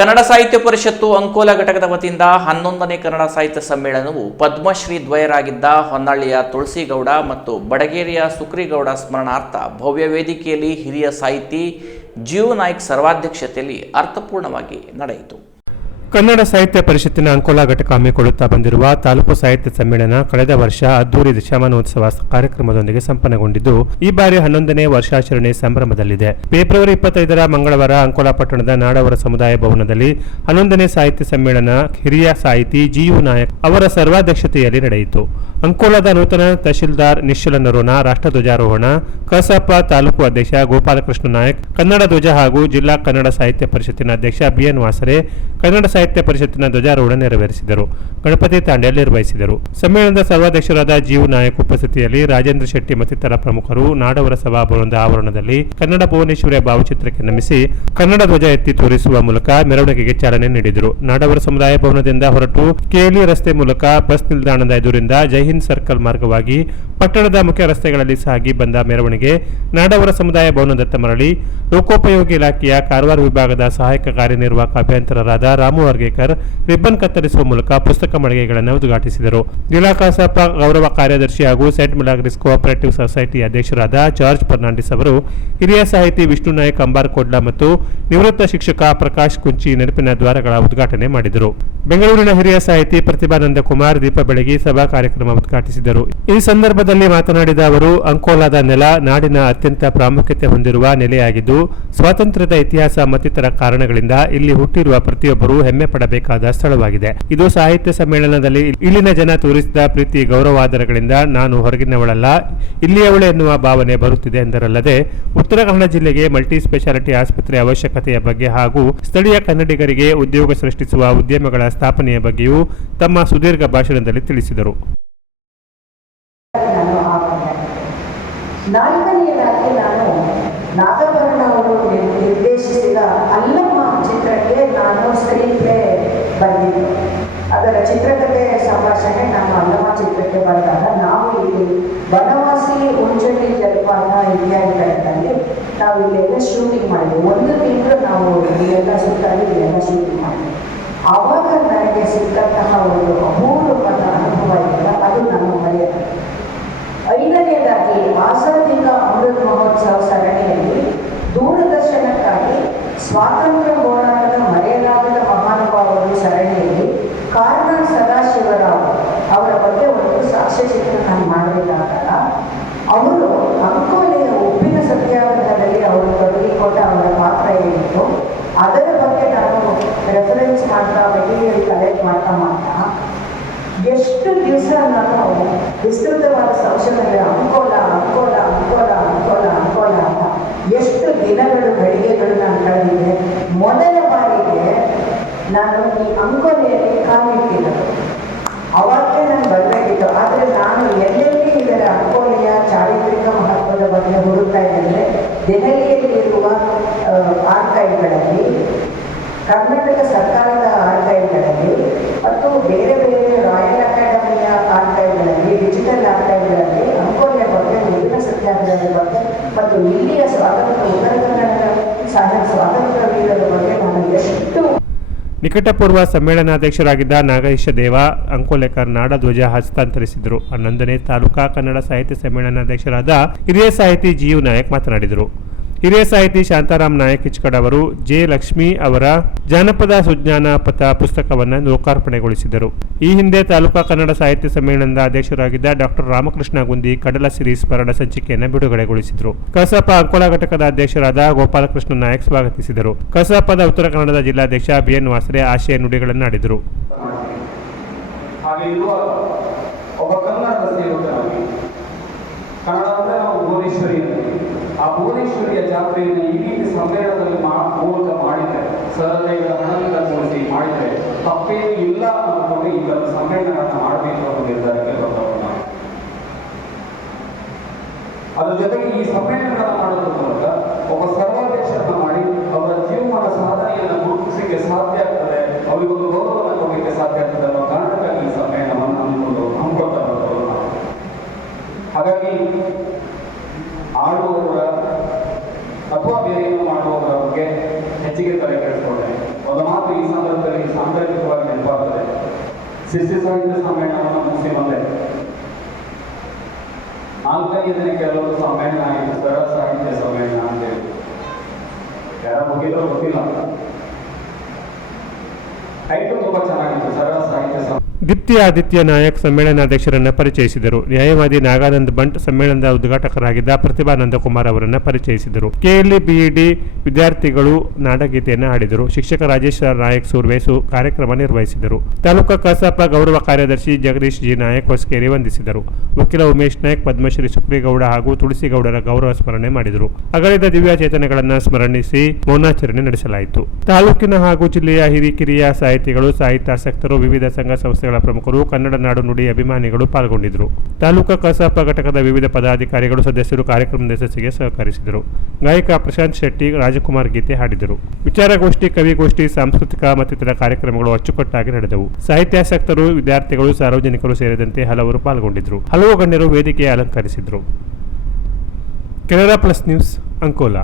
ಕನ್ನಡ ಸಾಹಿತ್ಯ ಪರಿಷತ್ತು ಅಂಕೋಲ ಘಟಕದ ವತಿಯಿಂದ ಹನ್ನೊಂದನೇ ಕನ್ನಡ ಸಾಹಿತ್ಯ ಸಮ್ಮೇಳನವು ಪದ್ಮಶ್ರೀ ದ್ವಯರಾಗಿದ್ದ ಹೊನ್ನಾಳಿಯ ತುಳಸಿಗೌಡ ಮತ್ತು ಬಡಗೇರಿಯ ಸುಕ್ರಿಗೌಡ ಸ್ಮರಣಾರ್ಥ ಭವ್ಯ ವೇದಿಕೆಯಲ್ಲಿ ಹಿರಿಯ ಸಾಹಿತಿ ಜೀವ ನಾಯ್ಕ್ ಸರ್ವಾಧ್ಯಕ್ಷತೆಯಲ್ಲಿ ಅರ್ಥಪೂರ್ಣವಾಗಿ ನಡೆಯಿತು. ಕನ್ನಡ ಸಾಹಿತ್ಯ ಪರಿಷತ್ತಿನ ಅಂಕೋಲಾ ಘಟಕ ಹಮ್ಮಿಕೊಳ್ಳುತ್ತಾ ಬಂದಿರುವ ತಾಲೂಕು ಸಾಹಿತ್ಯ ಸಮ್ಮೇಳನ ಕಳೆದ ವರ್ಷ ಅದ್ದೂರಿ ದಶಮಾನೋತ್ಸವ ಕಾರ್ಯಕ್ರಮದೊಂದಿಗೆ ಸಂಪನ್ನಗೊಂಡಿದ್ದು, ಈ ಬಾರಿ ಹನ್ನೊಂದನೇ ವರ್ಷಾಚರಣೆ ಸಂಭ್ರಮದಲ್ಲಿದೆ. ಫೆಬ್ರವರಿ ಇಪ್ಪತ್ತೈದರ ಮಂಗಳವಾರ ಅಂಕೋಲಾ ಪಟ್ಟಣದ ನಾಡವರ ಸಮುದಾಯ ಭವನದಲ್ಲಿ ಹನ್ನೊಂದನೇ ಸಾಹಿತ್ಯ ಸಮ್ಮೇಳನ ಹಿರಿಯ ಸಾಹಿತಿ ಜಿಯು ನಾಯಕ್ ಅವರ ಸರ್ವಾಧ್ಯಕ್ಷತೆಯಲ್ಲಿ ನಡೆಯಿತು. ಅಂಕೋಲಾದ ನೂತನ ತಹಶೀಲ್ದಾರ್ ನಿಶ್ಚಲ ನರೋಣ ರಾಷ್ಟ್ರ ಧ್ವಜಾರೋಹಣ, ಕಸಾಪ ತಾಲೂಕು ಅಧ್ಯಕ್ಷ ಗೋಪಾಲಕೃಷ್ಣ ನಾಯಕ್, ಕನ್ನಡ ಧ್ವಜ ಹಾಗೂ ಜಿಲ್ಲಾ ಕನ್ನಡ ಸಾಹಿತ್ಯ ಪರಿಷತ್ತಿನ ಅಧ್ಯಕ್ಷ ಬಿಎನ್ ವಾಸರೆ, ಕನ್ನಡ ಸಾಹಿತ್ಯ ಪರಿಷತ್ತಿನ ಧ್ವಜಾರೋಹಣ ನೆರವೇರಿಸಿದರು. ಗಣಪತಿ ತಾಂಡೆಯಲ್ಲಿ ನಿರ್ವಹಿಸಿದರು. ಸಮ್ಮೇಳನದ ಸರ್ವಾಧ್ಯಕ್ಷರಾದ ಜೀವ್ ನಾಯಕ್ ಉಪಸ್ಥಿತಿಯಲ್ಲಿ ರಾಜೇಂದ್ರ ಶೆಟ್ಟಿ ಮತ್ತಿತರ ಪ್ರಮುಖರು ನಾಡವರ ಸಭಾಭವನದ ಆವರಣದಲ್ಲಿ ಕನ್ನಡ ಭುವನೇಶ್ವರಿಯ ಭಾವಚಿತ್ರಕ್ಕೆ ನಮಿಸಿ ಕನ್ನಡ ಧ್ವಜ ಎತ್ತಿ ತೋರಿಸುವ ಮೂಲಕ ಮೆರವಣಿಗೆಗೆ ಚಾಲನೆ ನೀಡಿದರು. ನಾಡವರ ಸಮುದಾಯ ಭವನದಿಂದ ಹೊರಟು ಕೇಳಿ ರಸ್ತೆ ಮೂಲಕ ಬಸ್ ನಿಲ್ದಾಣದ ಎದುರಿಂದ ಜೈಹಿಂದ್ ಸರ್ಕಲ್ ಮಾರ್ಗವಾಗಿ ಪಟ್ಟಣದ ಮುಖ್ಯ ರಸ್ತೆಗಳಲ್ಲಿ ಸಾಗಿ ಬಂದ ಮೆರವಣಿಗೆ ನಾಡವರ ಸಮುದಾಯ ಭವನದತ್ತ ಮರಳಿ ಲೋಕೋಪಯೋಗಿ ಇಲಾಖೆಯ ಕಾರವಾರ ವಿಭಾಗದ ಸಹಾಯಕ ಕಾರ್ಯನಿರ್ವಾಹಕ ಅಭಿಯಂತರರಾದ ರಾಮು ವರ್ಗೇಕರ್ ರಿಬ್ಬನ್ ಕತ್ತರಿಸುವ ಮೂಲಕ ಪುಸ್ತಕ ಮಳಿಗೆಗಳನ್ನು ಉದ್ಘಾಟಿಸಿದರು. ಜಿಲ್ಲಾ ಕಸಾಪ ಗೌರವ ಕಾರ್ಯದರ್ಶಿ ಹಾಗೂ ಸೆಂಟ್ ಮಿಲಾಗ್ರಿಸ್ ಕೋಆಪರೇಟಿವ್ ಸೊಸೈಟಿ ಅಧ್ಯಕ್ಷರಾದ ಜಾರ್ಜ್ ಫರ್ನಾಂಡಿಸ್ ಅವರು, ಹಿರಿಯ ಸಾಹಿತಿ ವಿಷ್ಣು ನಾಯಕ್ ಅಂಬಾರ್ ಕೋಡ್ಲಾ ಮತ್ತು ನಿವೃತ್ತ ಶಿಕ್ಷಕ ಪ್ರಕಾಶ್ ಕುಂಚಿ ನೆನಪಿನ ದ್ವಾರಗಳ ಉದ್ಘಾಟನೆ ಮಾಡಿದರು. ಬೆಂಗಳೂರಿನ ಹಿರಿಯ ಸಾಹಿತಿ ಪ್ರತಿಭಾನಂದ ಕುಮಾರ್ ದೀಪ ಬೆಳಗಿ ಸಭಾ ಕಾರ್ಯಕ್ರಮ ಉದ್ಘಾಟಿಸಿದರು. ಈ ಸಂದರ್ಭದಲ್ಲಿ ಮಾತನಾಡಿದ ಅವರು, ಅಂಕೋಲಾದ ನೆಲ ನಾಡಿನ ಅತ್ಯಂತ ಪ್ರಾಮುಖ್ಯತೆ ಹೊಂದಿರುವ ನೆಲೆಯಾಗಿದ್ದು, ಸ್ವಾತಂತ್ರ್ಯದ ಇತಿಹಾಸ ಮತ್ತಿತರ ಕಾರಣಗಳಿಂದ ಇಲ್ಲಿ ಹುಟ್ಟಿರುವ ಪ್ರತಿಯೊಬ್ಬರು ಹೆಮ್ಮೆ ಪಡಬೇಕಾದ ಸ್ಥಳವಾಗಿದೆ. ಇದು ಸಾಹಿತ್ಯ ಸಮ್ಮೇಳನದಲ್ಲಿ ಇಲ್ಲಿನ ಜನ ತೋರಿಸಿದ ಪ್ರೀತಿ ಗೌರವಾದರಗಳಿಂದ ನಾನು ಹೊರಗಿನವಳಲ್ಲ, ಇಲ್ಲಿಯವಳೆ ಎನ್ನುವ ಭಾವನೆ ಬರುತ್ತಿದೆ ಎಂದರಲ್ಲದೆ, ಉತ್ತರ ಕನ್ನಡ ಜಿಲ್ಲೆಗೆ ಮಲ್ಟಿ ಸ್ಪೆಷಾಲಿಟಿ ಆಸ್ಪತ್ರೆ ಅವಶ್ಯಕತೆಯ ಬಗ್ಗೆ ಹಾಗೂ ಸ್ಥಳೀಯ ಕನ್ನಡಿಗರಿಗೆ ಉದ್ಯೋಗ ಸೃಷ್ಟಿಸುವ ಉದ್ಯಮಗಳ ಸ್ಥಾಪನೆಯ ಬಗ್ಗೆಯೂ ತಮ್ಮ ಸುದೀರ್ಘ ಭಾಷಣದಲ್ಲಿ ತಿಳಿಸಿದರು. ನಿರ್ದೇಶಿಸಿದ ಅಲ್ಲಮ್ಮ ಚಿತ್ರಕ್ಕೆ ನಾನು ಬರೆದಿದ್ದೆ ಅದರ ಚಿತ್ರಕಥೆ ಸಂಭಾಷಣೆ ನಮ್ಮ ಅಲ್ಲಮ್ಮ ಚಿತ್ರಕ್ಕೆ ಬಂದಾಗ ನಾವು ಇಲ್ಲಿ ಬನವಾಸಿ ಉಂಚಳ್ಳಿ ಜಲಪಾತ ಇತ್ಯಾದಿಗಳಲ್ಲಿ ನಾವು ಇಲ್ಲೆಲ್ಲ ಶೂಟಿಂಗ್ ಮಾಡಿದ್ವಿ. ಒಂದು ತಿಂಗಳು ನಾವು ಇಲ್ಲೆಲ್ಲ ಸುತ್ತಲ್ಲಿ ಇಲ್ಲೆಲ್ಲ ಶೂಟಿಂಗ್ ಮಾಡಿದ್ವಿ. ಆವಾಗ ನನಗೆ ಸಿಕ್ಕಂತಹ ಒಂದು ಅಪೂರ್ವವಾದ ಅನುಭವ ಇದೆಯಲ್ಲ, ಅದು ನಾನು ಮರೆಯಲ್ಲ ಐದನೇದಾಗಿ ಆಜಾದಿಕ ಅಮೃತ ಮಹೋತ್ಸವ ಸರಣಿಯಲ್ಲಿ ದೂರದರ್ಶನಕ್ಕಾಗಿ ಸ್ವಾತಂತ್ರ್ಯ ನಾನು ಮಾಡಬೇಕಾದಾಗ ಅವರು ಅಂಕೋಲೆಯ ಉಪ್ಪಿನ ಸತ್ಯಾಗ್ರಹದಲ್ಲಿ ಅವರು ತೊಡಗಿಕೊಂಡ ಅವರ ಪಾತ್ರ ಏನಿತ್ತು, ಅದರ ಬಗ್ಗೆ ನಾನು ರೆಫರೆನ್ಸ್ ಮಾಡ್ತಾ ಮೆಟೀರಿಯಲ್ ಕಲೆಕ್ಟ್ ಮಾಡ್ತಾ ಮಾಡ್ತಾ ಎಷ್ಟು ದಿವಸ ನಾನು ವಿಸ್ತೃತವಾದ ಸಂಶೋಧನೆ, ಅಂಕೋಲ ಅಂಕೋಲ ಅಂಕೋಲ ಅಂಕೋಲ ಅಂಕೋಲ ಅಂತ ಎಷ್ಟು ದಿನಗಳು ಗಳಿಗೆಗಳು ನಾನು ಕಳೆದಿದ್ದೆ. ಮೊದಲ ಬಾರಿಗೆ ನಾನು ಈ ಅಂಕೋಲೆಯಲ್ಲಿ ಕರ್ನಾಟಕ ಸರ್ಕಾರದ ಆರ್ಕೈವ್ಗಳಲ್ಲಿ ಮತ್ತು ಬೇರೆ ಬೇರೆ ರಾಯಲ್ ಅಕಾಡೆಮಿಯ ಆರ್ಕೈವ್ಗಳಲ್ಲಿ, ಡಿಜಿಟಲ್ ಆರ್ಕೈವ್ಗಳಲ್ಲಿ ಅಂಕೋಲೆಯ ಬಗ್ಗೆ, ಮುಂದಿನ ಸತ್ಯಾಗ್ರಹದ ಬಗ್ಗೆ ಮತ್ತು ಇಲ್ಲಿಯ ಸ್ವಾತಂತ್ರ್ಯ, ಉತ್ತರ ಕನ್ನಡ ಸಾಹಿತ್ಯ ಸ್ವಾತಂತ್ರ್ಯ ವೀರರ ಬಗ್ಗೆ ನಾನು ಎಷ್ಟು ನಿಕಟಪೂರ್ವ ಸಮ್ಮೇಳನಾಧ್ಯಕ್ಷರಾಗಿದ್ದ ನಾಗೇಶ ದೇವ ಅಂಕೋಲೆಕರ್ ನಾಡಧ್ವಜ ಹಸ್ತಾಂತರಿಸಿದರು. ಹನ್ನೊಂದನೇ ತಾಲೂಕಾ ಕನ್ನಡ ಸಾಹಿತ್ಯ ಸಮ್ಮೇಳನಾಧ್ಯಕ್ಷರಾದ ಹಿರಿಯ ಸಾಹಿತಿ ಜಿಯು ನಾಯಕ್ ಮಾತನಾಡಿದರು. ಹಿರಿಯ ಸಾಹಿತಿ ಶಾಂತಾರಾಮ್ ನಾಯಕ್ ಹಿಚ್ಕಡ್ ಅವರು ಜೆ ಲಕ್ಷ್ಮಿ ಅವರ ಜಾನಪದ ಸುಜ್ಞಾನ ಪಥ ಪುಸ್ತಕವನ್ನು ಲೋಕಾರ್ಪಣೆಗೊಳಿಸಿದರು. ಈ ಹಿಂದೆ ತಾಲೂಕಾ ಕನ್ನಡ ಸಾಹಿತ್ಯ ಸಮ್ಮೇಳನದ ಅಧ್ಯಕ್ಷರಾಗಿದ್ದ ಡಾಕ್ಟರ್ ರಾಮಕೃಷ್ಣ ಗುಂದಿ ಕಡಲ ಸಿರಿ ಸ್ಮರಣ ಸಂಚಿಕೆಯನ್ನು ಬಿಡುಗಡೆಗೊಳಿಸಿದರು. ಕಸಾಪ ಅಂಕೋಲ ಘಟಕದ ಅಧ್ಯಕ್ಷರಾದ ಗೋಪಾಲಕೃಷ್ಣ ನಾಯಕ್ ಸ್ವಾಗತಿಸಿದರು. ಕಸಾಪದ ಉತ್ತರ ಕನ್ನಡದ ಜಿಲ್ಲಾಧ್ಯಕ್ಷ ಬಿಎನ್ ವಾಸರೆ ಆಶಯ ನುಡಿಗಳನ್ನು ಆಡಿದರು. ಕನ್ನಡ ಆ ಭುವನೇಶ್ವರಿಯ ಜಾತ್ರೆಯನ್ನು ಈ ರೀತಿ ಸಮ್ಮೇಳನದಲ್ಲಿ ಮೂಲಕ ಮಾಡಿದ್ರೆ ಸರಳಗಳ ಹಣದಿಂದ ಮೂಲಿಸಿ ಮಾಡಿದ್ರೆ ತಪ್ಪೇನು ಇಲ್ಲ ಅನ್ನೋದು ಈಗ ಸಮ್ಮೇಳನಗಳನ್ನು ಮಾಡಬೇಕು ಅನ್ನೋ ನಿರ್ಧಾರಕ್ಕೆ ಬಂದವರು ಅದ್ರ ಜೊತೆಗೆ ಈ ಸಮ್ಮೇಳನಗಳನ್ನು ಮಾಡೋದ್ರ ಮೂಲಕ ಒಬ್ಬ ಸರ್ವಾಧ್ಯಕ್ಷರನ್ನ ಮಾಡಿ ಅವರ ಜೀವಮಾನ ಸಾಧನೆಯನ್ನು ಗುರುತಿಸಲಿಕ್ಕೆ ಸಾಧ್ಯ ಆಗ್ತದೆ ಅವರಿಗೊಂದು ಗೌರವವನ್ನು ಕೊಡಲಿಕ್ಕೆ ಸಾಧ್ಯ ಆಗ್ತದೆ ಅನ್ನೋ ಕಾರಣಕ್ಕಾಗಿ ಈ ಸಮ್ಮೇಳನವನ್ನು ಹಮ್ಮಿಕೊಂಡು ಹಮ್ಮಿಕೊಳ್ತಾ ನಾವು ಹಾಗಾಗಿ ಆಡುವವರ ಅಥವಾ ಬೇರೆ ಏನು ಮಾಡುವವರ ಬಗ್ಗೆ ಹೆಚ್ಚಿಗೆ ತಲೆ ಕೆಡಿಸ್ಕೊಂಡ್ರೆ ಒಂದು ಮಾತ್ರ ಈ ಸಂದರ್ಭದಲ್ಲಿ ಸಾಂದರ್ಭಿಕವಾಗಿ ನೆನಪಾಗ್ತದೆ. ಶಿಷ್ಯ ಸಾಹಿತ್ಯ ಸಮ್ಮೇಳನವನ್ನು ಮುಗಿಸಿ ಬಂದೆ. ನಾಲ್ಕನೇ ದಿನ ಕೆಲವರು ಸಮ್ಮೇಳನ ಆಯಿತು. ಸರ ಸಾಹಿತ್ಯ ಸಮ್ಮೇಳನ ಅಂತೇಳಿ ಯಾರ ಮುಗಿದ್ರು ಗೊತ್ತಿಲ್ಲ. ಐಟಮ್ ತುಂಬಾ ಚೆನ್ನಾಗಿತ್ತು. ಸರಳ ಸಾಹಿತ್ಯ ಸಮ್ಮೇಳನ. ದೀಪ್ತಿ ಆದಿತ್ಯ ನಾಯಕ್ ಸಮ್ಮೇಳನಾಧ್ಯಕ್ಷರನ್ನು ಪರಿಚಯಿಸಿದರು. ನ್ಯಾಯವಾದಿ ನಾಗಾನಂದ್ ಬಂಟ್ ಸಮ್ಮೇಳನದ ಉದ್ಘಾಟಕರಾಗಿದ್ದ ಪ್ರತಿಭಾನಂದ ನಂದಕುಮಾರ್ ಅವರನ್ನು ಪರಿಚಯಿಸಿದರು. ಕೆಎಲ್ಇ ಬಿಇಡಿ ವಿದ್ಯಾರ್ಥಿಗಳು ನಾಡಗೀತೆಯನ್ನು ಹಾಡಿದರು. ಶಿಕ್ಷಕ ರಾಜೇಶ್ವರ ನಾಯಕ್ ಸೂರ್ವೇಸು ಕಾರ್ಯಕ್ರಮ ನಿರ್ವಹಿಸಿದರು. ತಾಲೂಕಾ ಕಸಾಪ ಗೌರವ ಕಾರ್ಯದರ್ಶಿ ಜಗದೀಶ್ ಜಿ ನಾಯಕ್ ಹೊಸಕೇರಿ ವಂದಿಸಿದರು. ವಕೀಲ ಉಮೇಶ್ ನಾಯಕ್, ಪದ್ಮಶ್ರೀ ಸುಪ್ರೀಗೌಡ ಹಾಗೂ ತುಳಸಿಗೌಡರ ಗೌರವ ಸ್ಮರಣೆ ಮಾಡಿದರು. ಅಗಲಿದ ದಿವ್ಯಾಚೇತನಗಳನ್ನು ಸ್ಮರಣಿಸಿ ಮೌನಾಚರಣೆ ನಡೆಸಲಾಯಿತು. ತಾಲೂಕಿನ ಹಾಗೂ ಜಿಲ್ಲೆಯ ಹಿರಿಕಿರಿಯ ಸಾಹಿತಿಗಳು, ಸಾಹಿತ್ಯಾಸಕ್ತರು, ವಿವಿಧ ಸಂಘ ಸಂಸ್ಥೆಗಳ ಪ್ರಮುಖರು ಕನ್ನಡ ನಾಡು ನುಡಿ ಅಭಿಮಾನಿಗಳು ಪಾಲ್ಗೊಂಡಿದ್ದರು. ತಾಲೂಕಾ ಕಸಾಪ ಘಟಕದ ವಿವಿಧ ಪದಾಧಿಕಾರಿಗಳು ಸದಸ್ಯರು ಕಾರ್ಯಕ್ರಮದ ಯಶಸ್ಸಿಗೆ ಸಹಕರಿಸಿದರು. ಗಾಯಕ ಪ್ರಶಾಂತ್ ಶೆಟ್ಟಿ, ರಾಜಕುಮಾರ್ ಗೀತೆ ಹಾಡಿದರು. ವಿಚಾರಗೋಷ್ಠಿ, ಕವಿಗೋಷ್ಠಿ, ಸಾಂಸ್ಕೃತಿಕ ಮತ್ತಿತರ ಕಾರ್ಯಕ್ರಮಗಳು ಅಚ್ಚುಕಟ್ಟಾಗಿ ನಡೆದವು. ಸಾಹಿತ್ಯಾಸಕ್ತರು, ವಿದ್ಯಾರ್ಥಿಗಳು, ಸಾರ್ವಜನಿಕರು ಸೇರಿದಂತೆ ಹಲವರು ಪಾಲ್ಗೊಂಡಿದ್ದರು. ಹಲವು ಗಣ್ಯರು ವೇದಿಕೆ ಅಲಂಕರಿಸಿದರು ಕೆನರಾ ಪ್ಲಸ್ ನ್ಯೂಸ್, ಅಂಕೋಲಾ.